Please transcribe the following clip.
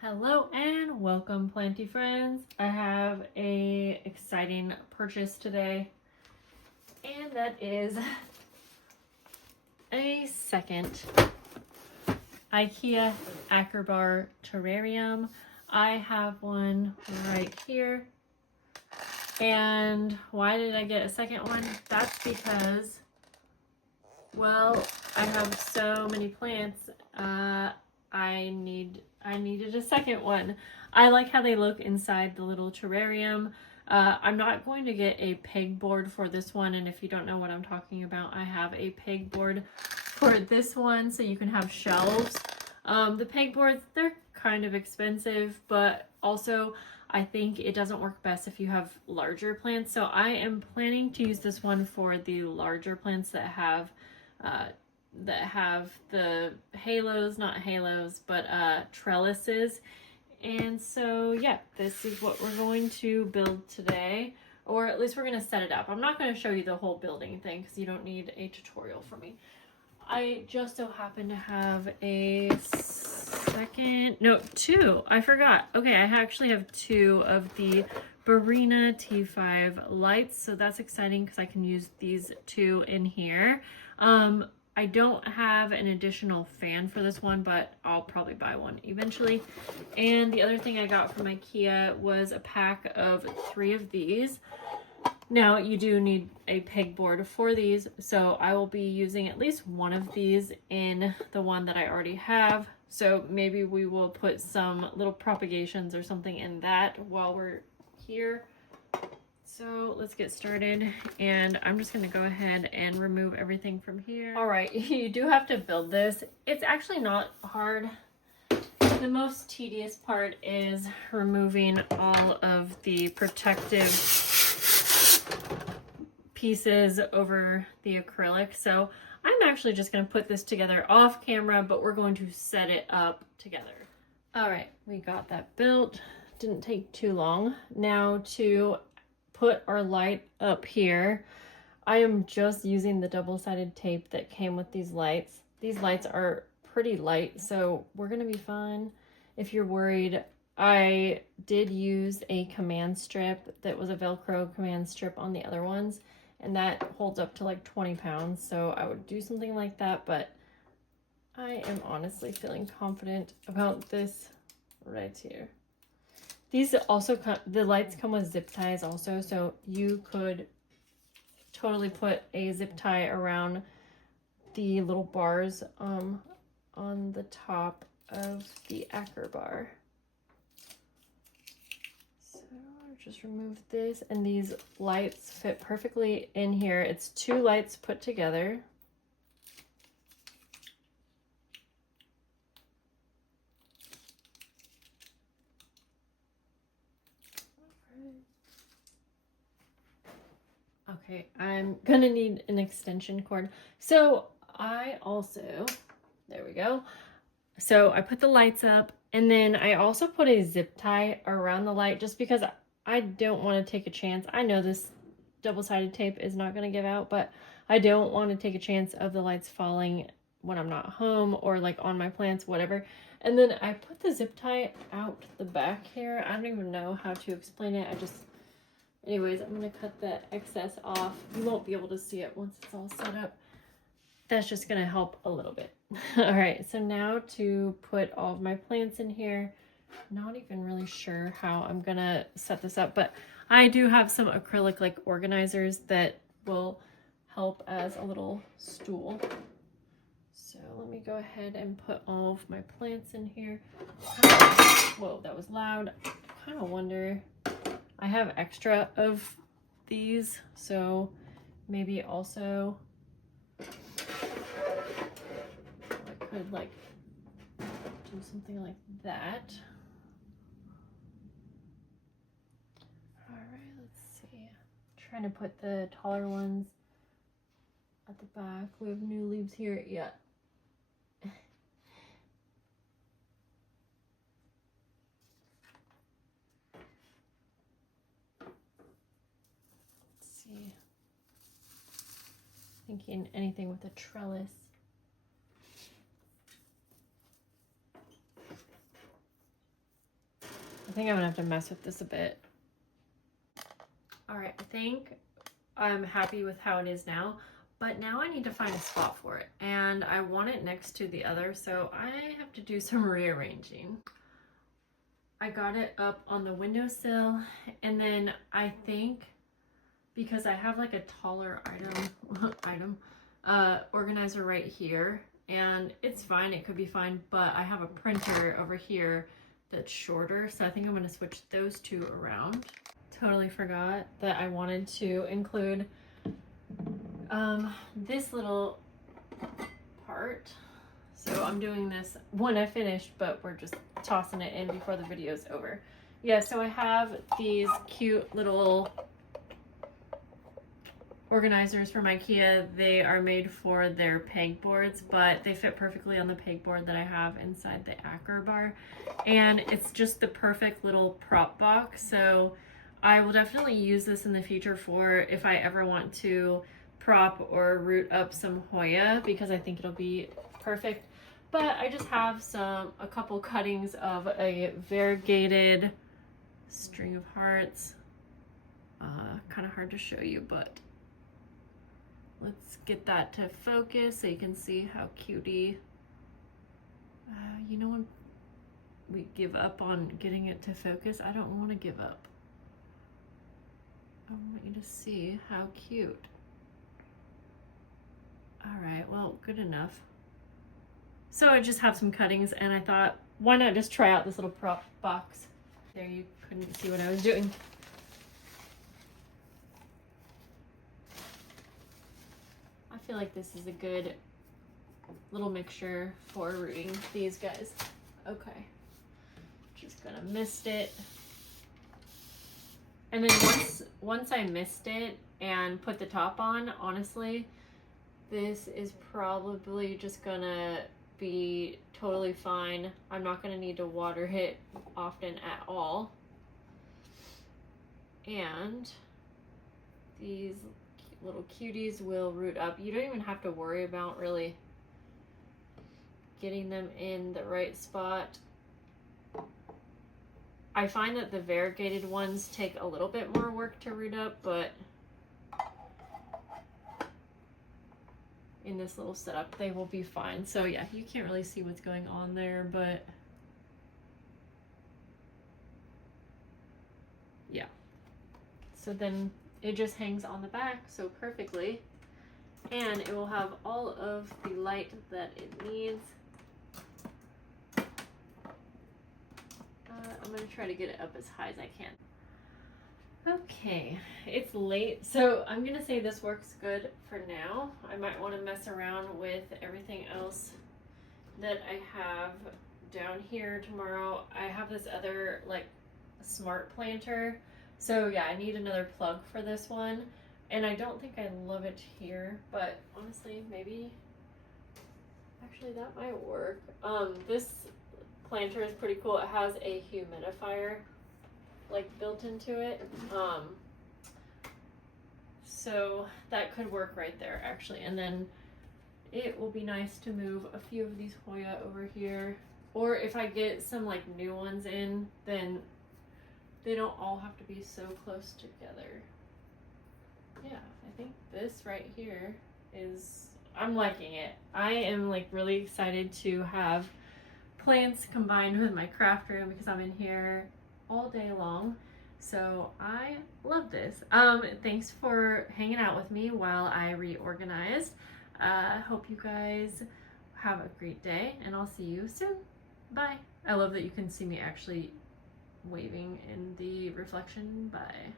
Hello and welcome, planty friends. I have a exciting purchase today, and that is a second Ikea Akerbar terrarium. I have one right here. And why did I get a second one? That's because, well, I have so many plants. I needed a second one. I like how they look inside the little terrarium. I'm not going to get a pegboard for this one, and if you don't know what I'm talking about, I have a pegboard for this one so you can have shelves. The pegboards, they're kind of expensive, but also I think it doesn't work best if you have larger plants. So I am planning to use this one for the larger plants that have the halos, not halos, but trellises. And so yeah, this is what we're going to build today, or at least we're going to set it up. I'm not going to show you the whole building thing because you don't need a tutorial from me. I just so happen to have two. I forgot. Okay, I actually have two of the Barina T5 lights, so that's exciting because I can use these two in here. I don't have an additional fan for this one, but I'll probably buy one eventually. And the other thing I got from Ikea was a pack of 3 of these. Now, you do need a pegboard for these, so I will be using at least one of these in the one that I already have. So maybe we will put some little propagations or something in that while we're here. So let's get started, and I'm just going to go ahead and remove everything from here. All right, you do have to build this. It's actually not hard. The most tedious part is removing all of the protective pieces over the acrylic. So I'm actually just going to put this together off camera, but we're going to set it up together. All right, we got that built. Didn't take too long. Now to put our light up here, I am just using the double-sided tape that came with these lights. These lights are pretty light, so we're gonna be fine. If you're worried, I did use a command strip that was a Velcro command strip on the other ones, and that holds up to like 20 pounds, so I would do something like that, but I am honestly feeling confident about this right here. These also the lights come with zip ties also, so you could totally put a zip tie around the little bars on the top of the Akerbar. So just remove this, and these lights fit perfectly in here. It's 2 lights put together. Okay, I'm gonna need an extension cord. So I also, there we go. So I put the lights up, and then I also put a zip tie around the light just because I don't want to take a chance. I know this double-sided tape is not going to give out, but I don't want to take a chance of the lights falling when I'm not home or like on my plants, whatever. And then I put the zip tie out the back here. I don't even know how to explain it. Anyways, I'm going to cut the excess off. You won't be able to see it once it's all set up. That's just going to help a little bit. All right, so now to put all of my plants in here. Not even really sure how I'm going to set this up, but I do have some acrylic like organizers that will help as a little stool. So let me go ahead and put all of my plants in here. Whoa, that was loud. I kind of wonder... I have extra of these, so maybe also I could like do something like that. All right, let's see. I'm trying to put the taller ones at the back. We have new leaves here. Yeah. Thinking anything with a trellis. think I'm gonna have to mess with this a bit. All right, I think I'm happy with how it is now, but now I need to find a spot for it, and I want it next to the other, so I have to do some rearranging. I got it up on the windowsill, and then I think because I have like a taller organizer right here, and it's fine, it could be fine, but I have a printer over here that's shorter, so I think I'm going to switch those two around. Totally forgot that I wanted to include this little part. So I'm doing this when I finish, but we're just tossing it in before the video's over. Yeah, so I have these cute little organizers from Ikea. They are made for their pegboards, but they fit perfectly on the pegboard that I have inside the Akerbar. And it's just the perfect little prop box. So I will definitely use this in the future for if I ever want to prop or root up some HOYA, because I think it'll be perfect. But I just have a couple cuttings of a variegated string of hearts. Kind of hard to show you, but let's get that to focus so you can see how cutie. You know when we give up on getting it to focus? I don't want to give up. I want you to see how cute. All right, well, good enough. So I just have some cuttings, and I thought, why not just try out this little prop box? There, you couldn't see what I was doing. I feel like this is a good little mixture for rooting these guys. Okay, just gonna mist it. And then once I mist it and put the top on, honestly, this is probably just gonna be totally fine. I'm not gonna need to water it often at all. And these little cuties will root up. You don't even have to worry about really getting them in the right spot. I find that the variegated ones take a little bit more work to root up, but in this little setup, they will be fine. So yeah, you can't really see what's going on there, but yeah. So then it just hangs on the back so perfectly, and it will have all of the light that it needs. I'm gonna try to get it up as high as I can. Okay, it's late, so I'm gonna say this works good for now. I might want to mess around with everything else that I have down here tomorrow. I have this other like smart planter, so yeah, I need another plug for this one, and I don't think I love it here, but honestly, maybe actually that might work. This planter is pretty cool. It has a humidifier like built into it, so that could work right there actually. And then it will be nice to move a few of these HOYA over here, or if I get some like new ones in, then they don't all have to be so close together. Yeah, I think this right here is, I'm liking it. I am like really excited to have plants combined with my craft room because I'm in here all day long. So I love this. Thanks for hanging out with me while I reorganized. Hope you guys have a great day, and I'll see you soon. Bye. I love that you can see me actually waving in the reflection. Bye.